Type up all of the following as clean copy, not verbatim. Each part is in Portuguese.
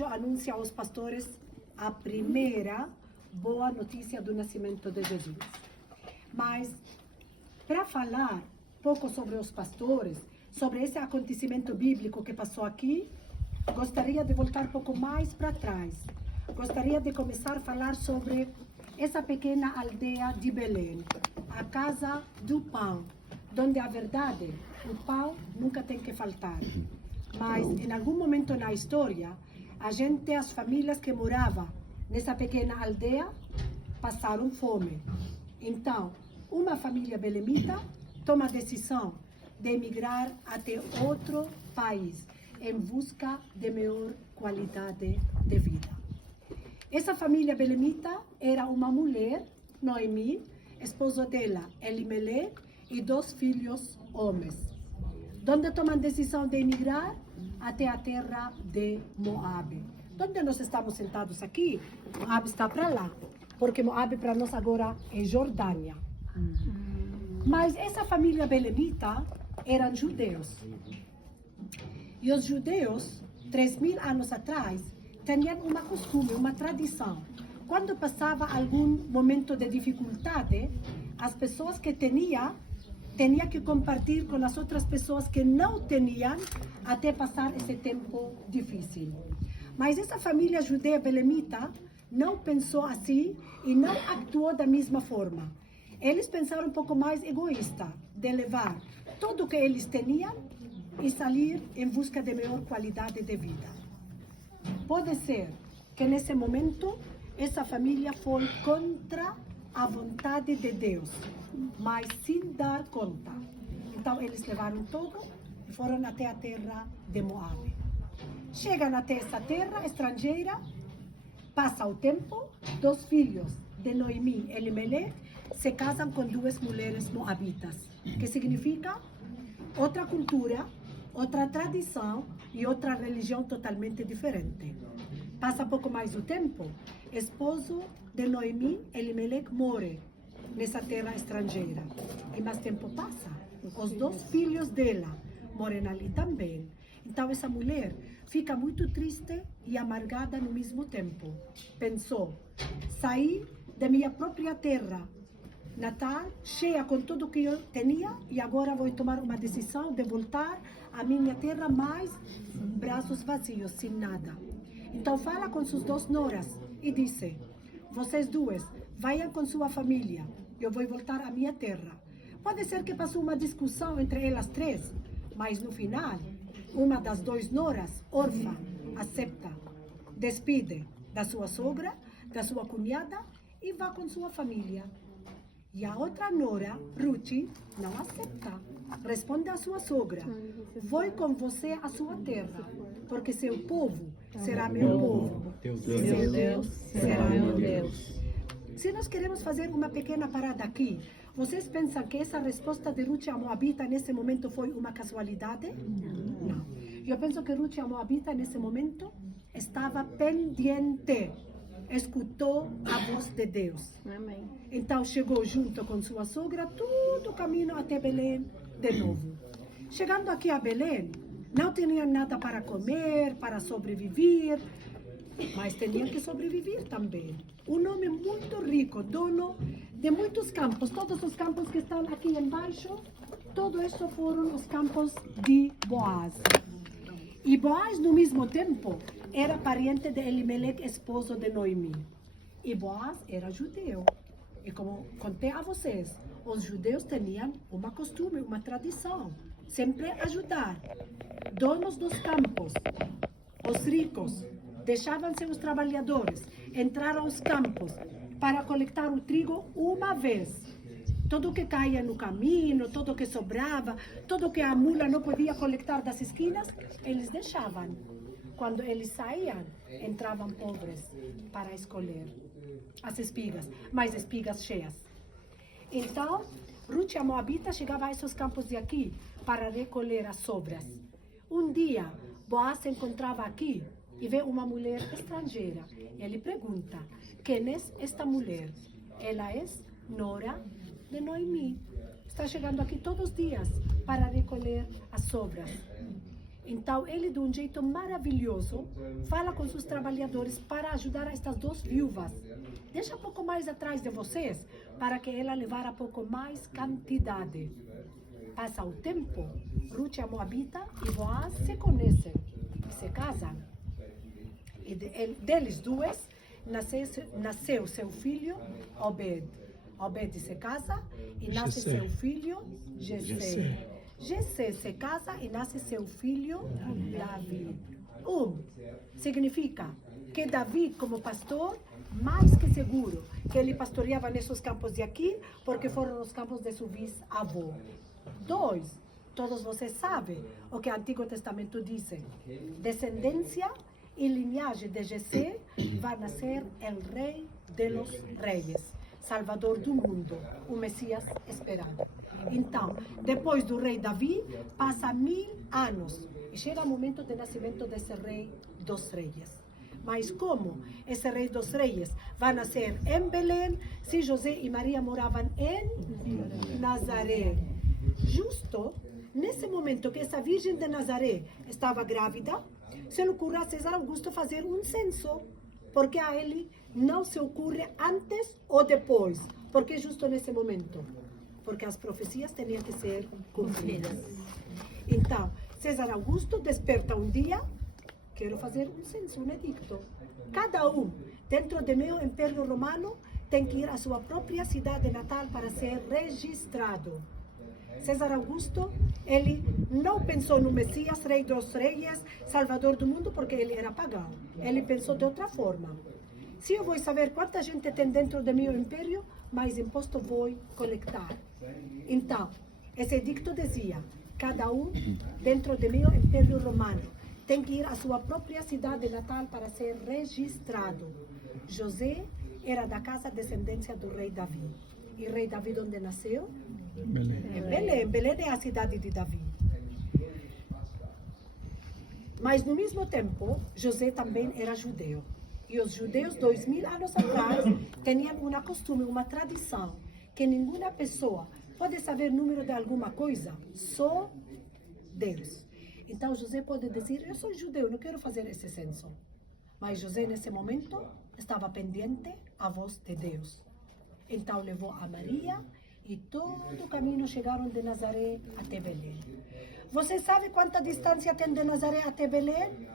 Anuncia aos pastores a primeira boa notícia do nascimento de Jesus. Mas, para falar pouco sobre os pastores, sobre esse acontecimento bíblico que passou aqui, gostaria de voltar um pouco mais para trás. Gostaria de começar a falar sobre essa pequena aldeia de Belém, a casa do pão, onde a verdade, o pão nunca tem que faltar. Mas, em algum momento na história, as famílias que moravam nessa pequena aldeia passaram fome. Então, uma família belemita toma a decisão de emigrar até outro país em busca de melhor qualidade de vida. Essa família belemita era uma mulher, Noemi, esposo dela, Elimelec, e 2 filhos homens, onde tomam a decisão de emigrar até a terra de Moabe. Onde nós estamos sentados aqui, Moabe está para lá, porque Moabe para nós agora é Jordânia. Mas essa família belemita eram judeus. E os judeus, 3.000 anos atrás, tinham uma costume, uma tradição. Quando passava algum momento de dificuldade, as pessoas que tinham que compartilhar com as outras pessoas que não tinham até passar esse tempo difícil. Mas essa família judeia belemita não pensou assim e não actuou da mesma forma. Eles pensaram um pouco mais egoísta, de levar tudo o que eles tinham e sair em busca de melhor qualidade de vida. Pode ser que nesse momento essa família foi contra a vontade de Deus, mas sem dar conta. Então eles levaram tudo e foram até a terra de Moabe. Chegam até essa terra estrangeira, passa o tempo, 2 filhos de Noemi e Elimelec se casam com 2 mulheres moabitas, que significa outra cultura, outra tradição e outra religião totalmente diferente. Passa pouco mais do tempo, esposo de Noemi, Elimelec, morre nessa terra estrangeira. E mais tempo passa, os 2 filhos dela morrem ali também. Então essa mulher fica muito triste e amargada no mesmo tempo. Pensou, saí da minha própria terra natal, cheia com tudo que eu tinha, e agora vou tomar uma decisão de voltar à minha terra, mais braços vazios, sem nada. Então fala com suas 2 noras e disse, vocês 2, vayam com sua família, eu vou voltar à minha terra. Pode ser que passou uma discussão entre elas 3, mas no final, uma das 2 noras, Orfa, aceita, despide da sua sogra, da sua cunhada e vai com sua família. E a outra nora, Ruth, não aceita. Responde à sua sogra, vou com você à sua terra, porque seu povo será meu povo, e seu Deus será meu Deus. Se nós queremos fazer uma pequena parada aqui, vocês pensam que essa resposta de Ruth a Moabita nesse momento foi uma casualidade? Não. Eu penso que Ruth a Moabita nesse momento estava pendente, escutou a voz de Deus. Amém. Então chegou junto com sua sogra, todo o caminho até Belém de novo. Chegando aqui a Belém, não tinham nada para comer, para sobreviver, mas tinham que sobreviver também. Um homem muito rico, dono de muitos campos, todos os campos que estão aqui embaixo, tudo isso foram os campos de Boaz. E Boaz, no mesmo tempo, era parente de Elimelec, esposo de Noemi. E Boaz era judeu. E como contei a vocês, os judeus tinham uma costume, uma tradição, sempre ajudar. Donos dos campos, os ricos, deixavam seus trabalhadores entrar aos campos para coletar o trigo uma vez. Tudo que caía no caminho, tudo que sobrava, tudo que a mula não podia coletar das esquinas, eles deixavam. Quando eles saíam, entravam pobres para escolher as espigas, mas espigas cheias. Então, Ruth a Moabita chegava a esses campos de aqui para recolher as sobras. Um dia, Boaz se encontrava aqui e vê uma mulher estrangeira. Ele pergunta, quem é esta mulher? Ela é nora de Noemi. Está chegando aqui todos os dias para recolher as sobras. Então, ele, de um jeito maravilhoso, fala com seus trabalhadores para ajudar estas duas viúvas. Deixa um pouco mais atrás de vocês, para que ela levar um pouco mais quantidade. Passa o tempo, Ruth a Moabita e Boaz se conhecem e se casam. E deles duas nasceu seu filho Obed. Obed se casa e nasce seu filho Jessé. Jessé se casa e nasce seu filho Davi. Significa que Davi, como pastor, mais que seguro que ele pastoreava nesses campos de aqui, porque foram os campos de seu bisavô. 2, todos vocês sabem o que o Antigo Testamento diz. Descendência e linhagem de Jessé vai nascer o rei dos reis, salvador do mundo, o Messias esperado. Então, depois do rei Davi, passa 1000 anos e chega o momento do nascimento desse rei dos reis. Mas como esse rei dos reis vai nascer em Belém, se José e Maria moravam em Nazaré? Justo nesse momento que essa Virgem de Nazaré estava grávida, se lhe ocorre a César Augusto fazer um censo, porque a ele não se ocorre antes ou depois, porque justo nesse momento, porque as profecias tinham que ser cumpridas. Então, César Augusto desperta um dia, quero fazer um censo, um edicto. Cada dentro do meu Império Romano, tem que ir à sua própria cidade natal para ser registrado. César Augusto, ele não pensou no Messias, rei dos reis, salvador do mundo, porque ele era pagão. Ele pensou de outra forma. Se eu vou saber quanta gente tem dentro do meu império, mais imposto vou coletar. Então, esse edicto dizia, cada dentro do meu Império Romano tem que ir à sua própria cidade natal para ser registrado. José era da casa descendência do rei Davi. E o rei Davi onde nasceu? Belém. Em Belém. Belém é a cidade de Davi. Mas no mesmo tempo, José também era judeu. E os judeus, 2000 anos atrás, tinham uma costume, uma tradição, que nenhuma pessoa pode saber o número de alguma coisa, só Deus. Então José pode dizer, eu sou judeu, não quero fazer esse censo. Mas José, nesse momento, estava pendente à voz de Deus. Então levou a Maria e todo o caminho chegaram de Nazaré até Belém. Você sabe quanta distância tem de Nazaré até Belém?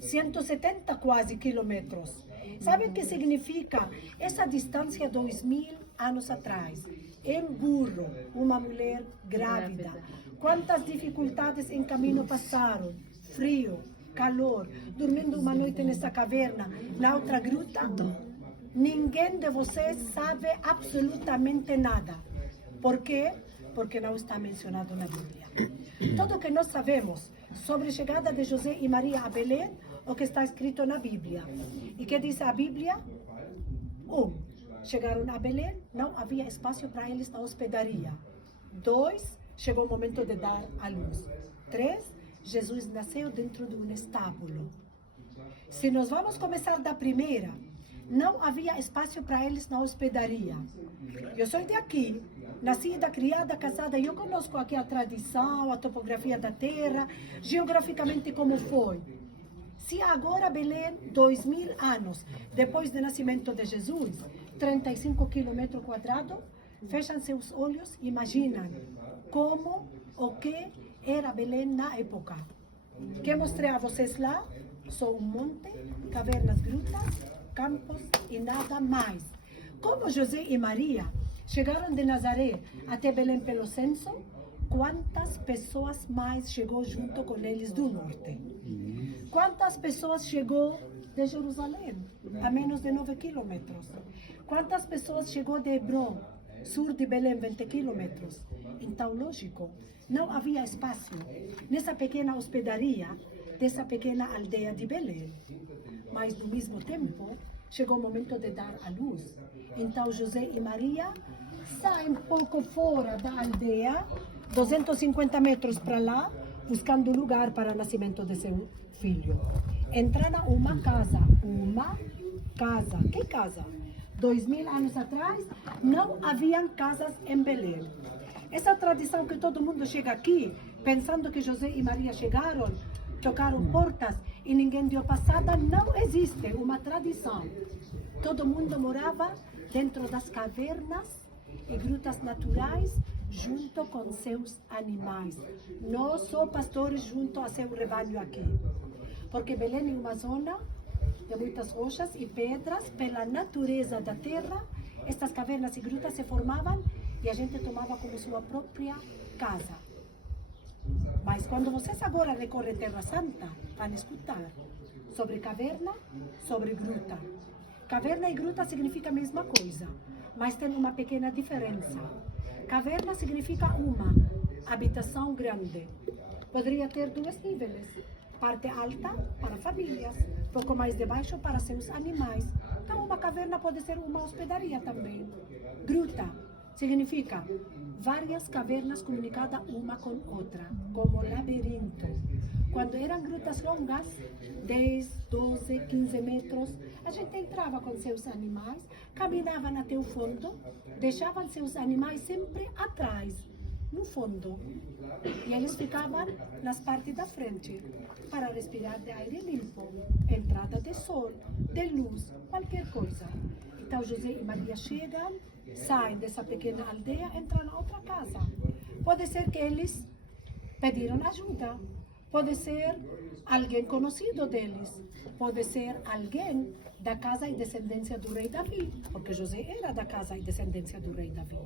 170 quase quilômetros. Sabe o que significa essa distância 2000 anos atrás? Em burro, uma mulher grávida. Quantas dificuldades em caminho passaram? Frio, calor, dormindo uma noite nessa caverna, na outra gruta. Ninguém de vocês sabe absolutamente nada. Por quê? Porque não está mencionado na Bíblia. Tudo que nós sabemos sobre a chegada de José e Maria a Belém, o que está escrito na Bíblia. E que diz a Bíblia? Chegaram a Belém, não havia espaço para eles na hospedaria. 2, chegou o momento de dar a luz. 3, Jesus nasceu dentro de um estábulo. Se nós vamos começar da primeira, não havia espaço para eles na hospedaria. Eu sou de aqui, nascida, criada, casada, eu conosco aqui a tradição, a topografia da terra, geograficamente como foi. Se agora Belém, 2000 anos depois do nascimento de Jesus, 35 quilômetros quadrados, fecham seus olhos e imaginam como, o que era Belém na época. Que mostrei a vocês lá? Só um monte, cavernas, grutas, campos e nada mais. Como José e Maria chegaram de Nazaré até Belém pelo censo, quantas pessoas mais chegou junto com eles do norte? Quantas pessoas chegou de Jerusalém, a menos de 9 quilômetros? Quantas pessoas chegou de Hebron, sul de Belém, 20 quilômetros? Então, lógico, não havia espaço nessa pequena hospedaria dessa pequena aldeia de Belém. Mas, no mesmo tempo, chegou o momento de dar a luz. Então, José e Maria saem um pouco fora da aldeia, 250 metros para lá, buscando lugar para o nascimento de seu filho. Entraram uma casa. Que casa? 2000 anos atrás, não haviam casas em Belém. Essa tradição que todo mundo chega aqui, pensando que José e Maria chegaram, tocaram portas e ninguém deu passada. Não existe uma tradição. Todo mundo morava dentro das cavernas e grutas naturais, junto com seus animais. Não só pastores junto a seu rebanho aqui. Porque Belém é uma zona de muitas rochas e pedras. Pela natureza da terra, estas cavernas e grutas se formavam e a gente tomava como sua própria casa. Mas quando vocês agora recorrem Terra Santa, vão escutar sobre caverna, sobre gruta. Caverna e gruta significa a mesma coisa, mas tem uma pequena diferença. Caverna significa uma habitação grande. Poderia ter 2 níveis. Parte alta para famílias, pouco mais de baixo para seus animais. Então uma caverna pode ser uma hospedaria também. Gruta significa várias cavernas comunicadas uma com outra, como labirinto. Quando eram grutas longas, 10, 12, 15 metros, a gente entrava com seus animais, caminhavam até o fundo, deixavam seus animais sempre atrás, no fundo. E eles ficavam nas partes da frente, para respirar de aire limpo, entrada de sol, de luz, qualquer coisa. Então José e Maria chegam, saem dessa pequena aldeia, entram na outra casa. Pode ser que eles pediram ajuda, pode ser alguém conhecido deles, pode ser alguém da casa e descendência do rei Davi, porque José era da casa e descendência do rei Davi.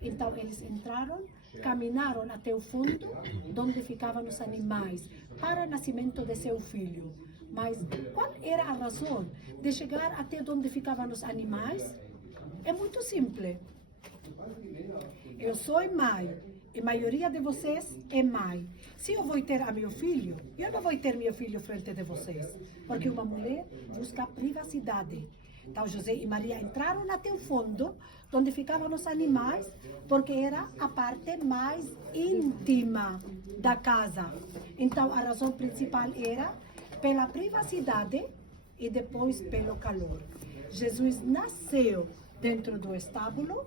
Então eles entraram, caminharam até o fundo, onde ficavam os animais, para o nascimento de seu filho. Mas qual era a razão de chegar até onde ficavam os animais? É muito simples. Eu sou mãe, e a maioria de vocês é mãe. Se eu vou ter a meu filho, eu não vou ter meu filho frente de vocês, porque uma mulher busca privacidade. Então José e Maria entraram até o fundo, onde ficavam os animais, porque era a parte mais íntima da casa. Então a razão principal era pela privacidade e depois pelo calor. Jesus nasceu dentro do estábulo,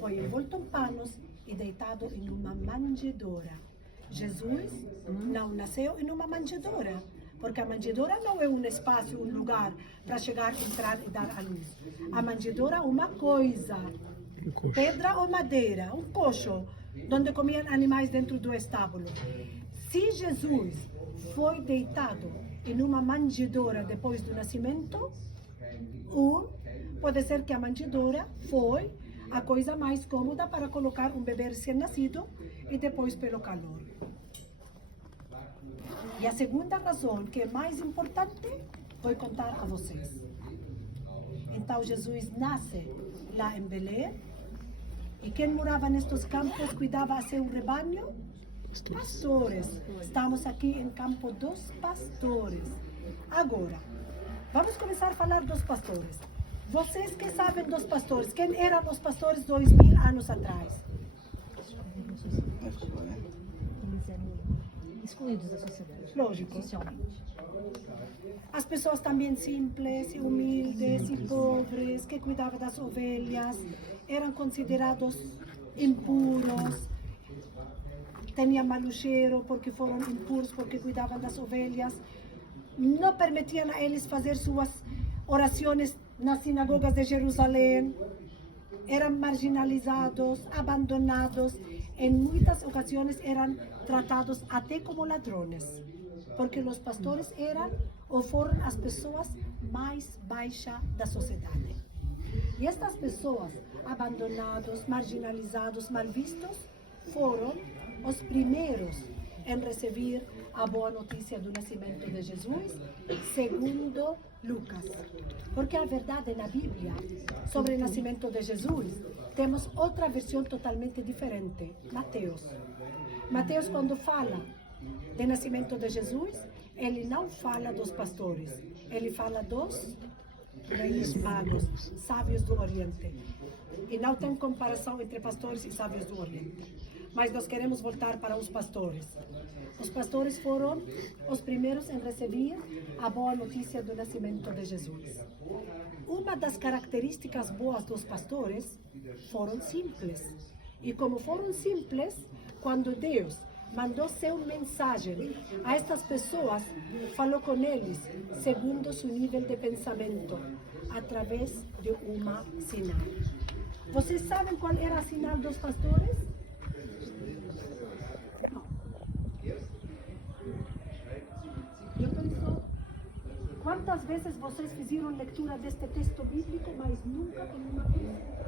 foi envolto em panos e deitado em uma manjedoura. Jesus não nasceu em uma manjedoura, porque a manjedoura não é um espaço, um lugar para chegar, entrar e dar a luz. A manjedoura é uma coisa, pedra ou madeira, um coxo, onde comiam animais dentro do estábulo. Se Jesus foi deitado em uma manjedoura depois do nascimento, pode ser que a manjedoura foi a coisa mais cômoda para colocar um bebê recém-nascido e depois pelo calor. E a segunda razão, que é mais importante, vou contar a vocês. Então Jesus nasce lá em Belém, e quem morava nestes campos cuidava a seu rebanho? Pastores. Estamos aqui em campo dos pastores. Agora, vamos começar a falar dos pastores. Vocês que sabem dos pastores, quem eram os pastores 2000 anos atrás? Eles eram excluídos da sociedade. Lógico. Socialmente. As pessoas também simples, e humildes e pobres, que cuidavam das ovelhas, eram considerados impuros, tinham mau cheiro porque foram impuros, porque cuidavam das ovelhas, não permitiam a eles fazer suas orações nas sinagogas de Jerusalém, eram marginalizados, abandonados, em muitas ocasiões eram tratados até como ladrões, porque os pastores eram ou foram as pessoas mais baixas da sociedade. E estas pessoas, abandonados, marginalizados, mal vistos, foram os primeiros em receber a boa notícia do nascimento de Jesus, segundo Lucas. Porque a verdade na Bíblia sobre o nascimento de Jesus, temos outra versão totalmente diferente, Mateus. Mateus, quando fala do nascimento de Jesus, ele não fala dos pastores, ele fala dos reis magos, sábios do Oriente. E não tem comparação entre pastores e sábios do Oriente. Mas nós queremos voltar para os pastores. Os pastores foram os primeiros em receber a boa notícia do nascimento de Jesus. Uma das características boas dos pastores foram simples. E como foram simples, quando Deus mandou seu mensagem a estas pessoas, falou com eles segundo seu nível de pensamento, através de uma sinal. Vocês sabem qual era a sinal dos pastores? Não. Eu penso, quantas vezes vocês fizeram leitura deste texto bíblico, mas nunca com uma pessoa?